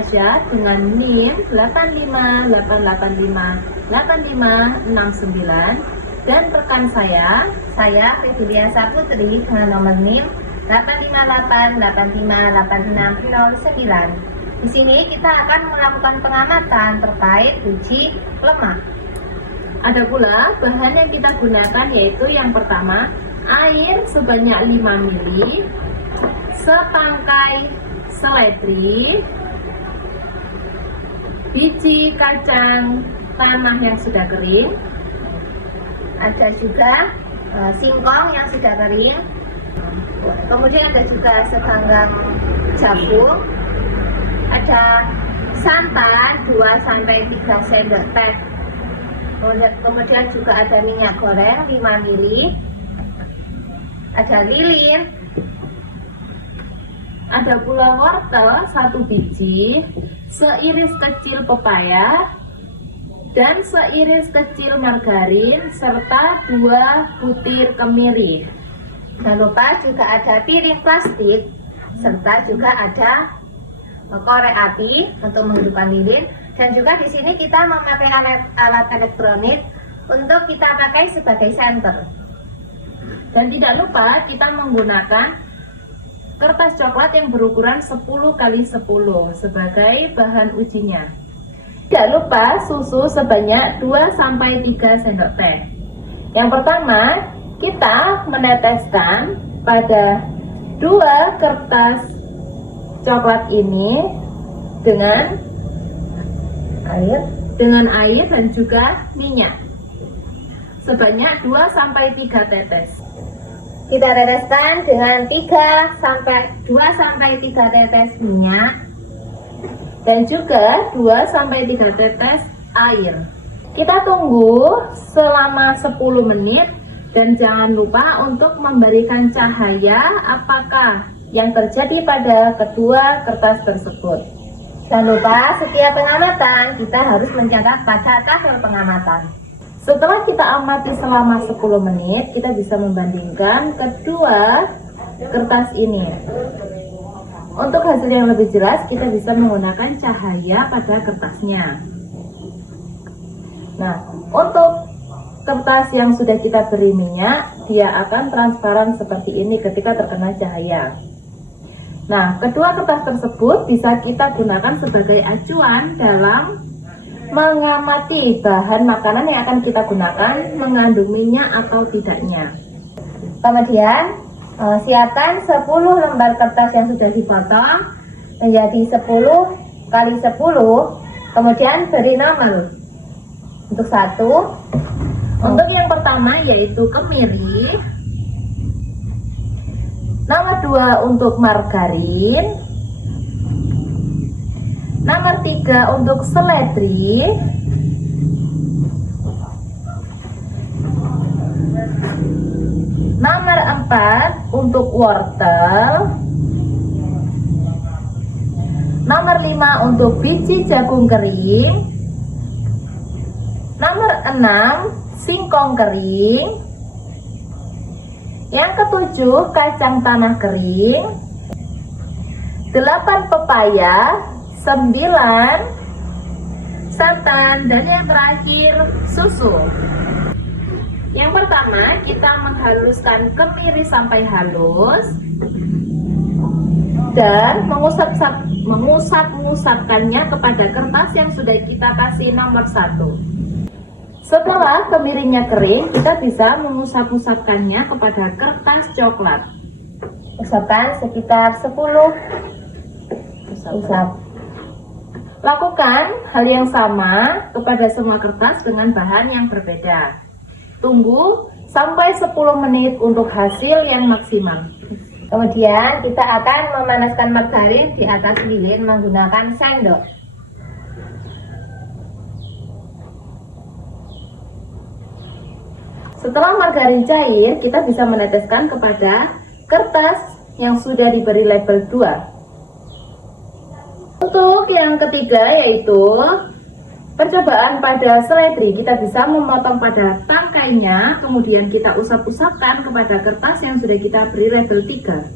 aja dengan NIM 858858569 dan rekan saya Fidelia Saputri dengan nomor NIM 858858609. Di sini kita akan melakukan pengamatan terkait uji lemak. Ada pula bahan yang kita gunakan, yaitu yang pertama air sebanyak 5 ml, setangkai seledri, biji kacang tanah yang sudah kering, ada juga singkong yang sudah kering, kemudian ada juga seganggang jagung, ada santan 2-3 sendok teh, kemudian juga ada minyak goreng 5 ml, ada lilin, ada pula wortel 1 biji, seiris kecil pepaya, dan seiris kecil margarin, serta 2 butir kemiri. Jangan lupa juga ada piring plastik, serta juga ada korek api untuk menghidupkan lilin. Dan juga di sini kita memakai alat elektronik untuk kita pakai sebagai senter. Dan tidak lupa kita menggunakan kertas coklat yang berukuran 10x10 sebagai bahan ujinya. Tidak lupa susu sebanyak 2-3 sendok teh. Yang pertama, kita meneteskan pada 2 kertas coklat ini dengan air dan juga minyak sebanyak 2-3 tetes. Kita teteskan dengan 2-3 tetes minyak dan juga 2-3 tetes air. Kita tunggu selama 10 menit dan jangan lupa untuk memberikan cahaya apakah yang terjadi pada kedua kertas tersebut. Jangan lupa setiap pengamatan kita harus mencatat pada tabel pengamatan. Setelah kita amati selama 10 menit, kita bisa membandingkan kedua kertas ini. Untuk hasil yang lebih jelas, kita bisa menggunakan cahaya pada kertasnya. Nah, untuk kertas yang sudah kita beri minyak, dia akan transparan seperti ini ketika terkena cahaya. Nah, kedua kertas tersebut bisa kita gunakan sebagai acuan dalam mengamati bahan makanan yang akan kita gunakan mengandung minyak atau tidaknya. Kemudian siapkan 10 lembar kertas yang sudah dipotong menjadi 10x10, kemudian beri nomor. Untuk 1, untuk yang pertama yaitu kemiri, nomor 2 untuk margarin, nomor 3 untuk seledri, nomor 4 untuk wortel, nomor 5 untuk biji jagung kering, nomor 6 singkong kering, yang ketujuh kacang tanah kering, 8 pepaya, 9 santan, dan yang terakhir susu. Yang pertama, kita menghaluskan kemiri sampai halus dan mengusap-ngusapkannya kepada kertas yang sudah kita kasih nomor 1. Setelah kemirinya kering, kita bisa mengusap-usapkannya kepada kertas coklat. Usapkan sekitar 10 usap. Lakukan hal yang sama kepada semua kertas dengan bahan yang berbeda. Tunggu sampai 10 menit untuk hasil yang maksimal. Kemudian kita akan memanaskan margarin di atas lilin menggunakan sendok. Setelah margarin cair, kita bisa meneteskan kepada kertas yang sudah diberi label 2. Untuk yang ketiga yaitu percobaan pada seledri, kita bisa memotong pada tangkainya, kemudian kita usap-usapkan kepada kertas yang sudah kita beri label 3.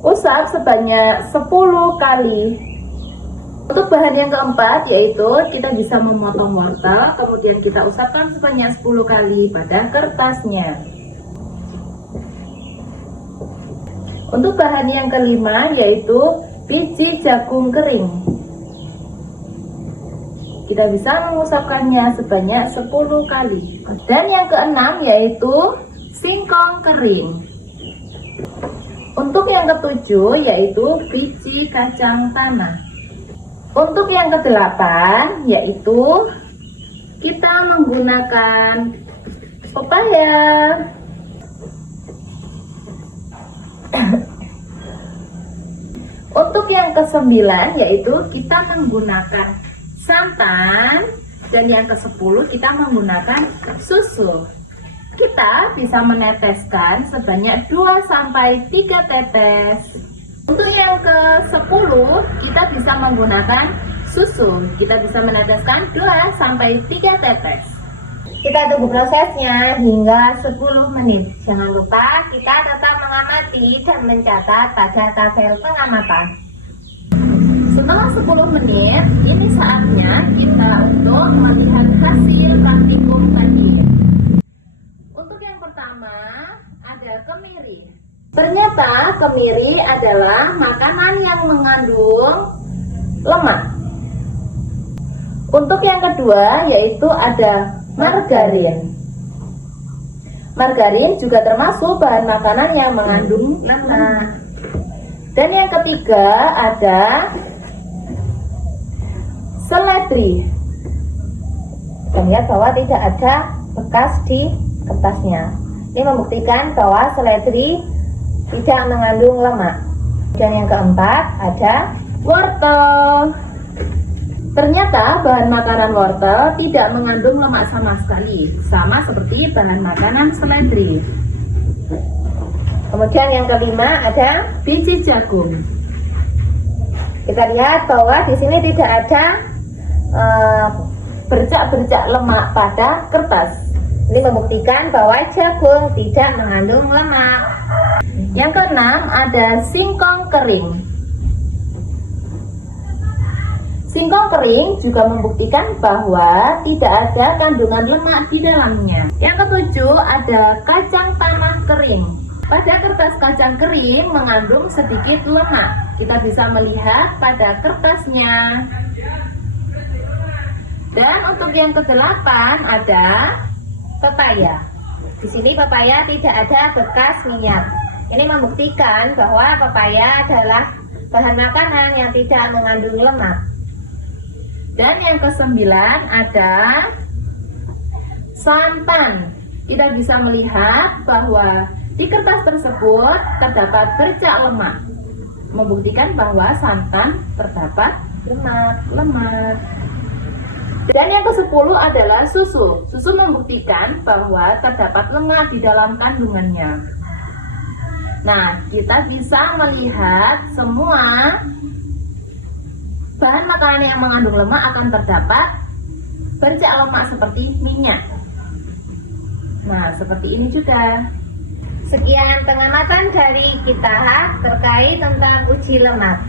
Usap sebanyak 10 kali Untuk bahan yang keempat yaitu kita bisa memotong wortel, kemudian kita usapkan sebanyak 10 kali pada kertasnya. Untuk bahan yang kelima yaitu biji jagung kering. Kita bisa mengusapkannya sebanyak 10 kali. Dan yang keenam yaitu singkong kering. Untuk yang ketujuh yaitu biji kacang tanah. Untuk yang kedelapan yaitu kita menggunakan pepaya. Untuk yang kesembilan yaitu kita menggunakan santan, dan yang ke-10 kita menggunakan susu. Kita bisa meneteskan sebanyak 2-3 tetes. Untuk yang ke-10 kita bisa menggunakan susu. Kita bisa meneteskan 2-3 tetes. Kita tunggu prosesnya hingga 10 menit. Jangan lupa kita tetap mengamati dan mencatat pada tabel pengamatan. Setelah 10 menit, ini saatnya kita untuk melihat hasil praktikum tadi. Untuk yang pertama ada kemiri. Ternyata kemiri adalah makanan yang mengandung lemak. Untuk yang kedua yaitu ada margarin. Margarin juga termasuk bahan makanan yang mengandung lemak. Dan yang ketiga ada seledri. Kita lihat bahwa tidak ada bekas di kertasnya. Ini membuktikan bahwa seledri tidak mengandung lemak. Dan yang keempat ada wortel. Ternyata bahan makanan wortel tidak mengandung lemak sama sekali, sama seperti bahan makanan seledri. Kemudian yang kelima ada biji jagung. Kita lihat bahwa di sini tidak ada bercak-bercak lemak pada kertas. Ini membuktikan bahwa jagung tidak mengandung lemak. Yang keenam ada singkong kering. Singkong kering juga membuktikan bahwa tidak ada kandungan lemak di dalamnya. Yang ketujuh ada kacang tanah kering. Pada kertas kacang kering mengandung sedikit lemak. Kita bisa melihat pada kertasnya. Dan untuk yang kedelapan ada pepaya. Di sini pepaya tidak ada bekas minyak. Ini membuktikan bahwa pepaya adalah bahan makanan yang tidak mengandung lemak. Dan yang kesembilan ada santan. Kita bisa melihat bahwa di kertas tersebut terdapat bercak lemak, membuktikan bahwa santan terdapat lemak. Dan yang ke-10 adalah susu. Susu membuktikan bahwa terdapat lemak di dalam kandungannya. Nah, kita bisa melihat semua bahan makanan yang mengandung lemak akan terdapat bercak lemak seperti minyak. Nah, seperti ini juga. Sekian pengamatan dari kita terkait tentang uji lemak.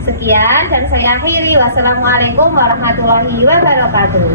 Sekian dan saya akhiri. Wassalamualaikum warahmatullahi wabarakatuh.